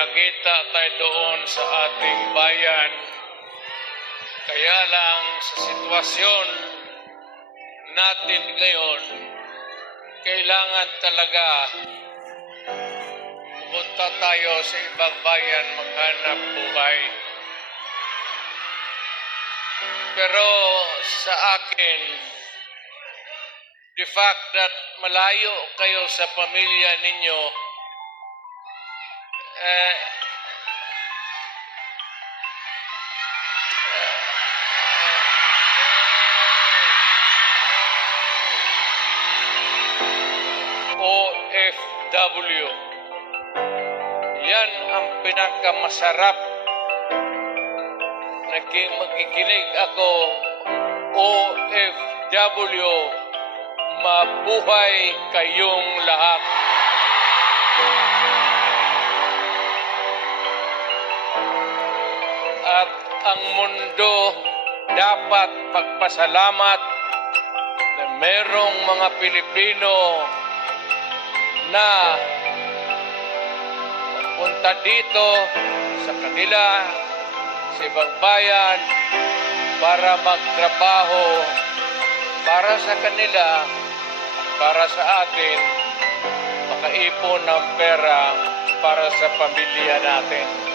nagkita tayo doon sa ating bayan. Kaya lang sa sitwasyon natin ngayon, kailangan talaga pumunta tayo sa ibang bayan maghanap buhay. Pero sa akin, the fact that malayo kayo sa pamilya ninyo, OFW. Yan ang pinakamasarap. Magkikinig ako, OFW, mabuhay kayong lahat. At ang mundo dapat magpasalamat na merong mga Pilipino na punta dito sa kanila, sa ibang bayan, para magtrabaho para sa kanila at para sa atin, makaipon ng pera para sa pamilya natin.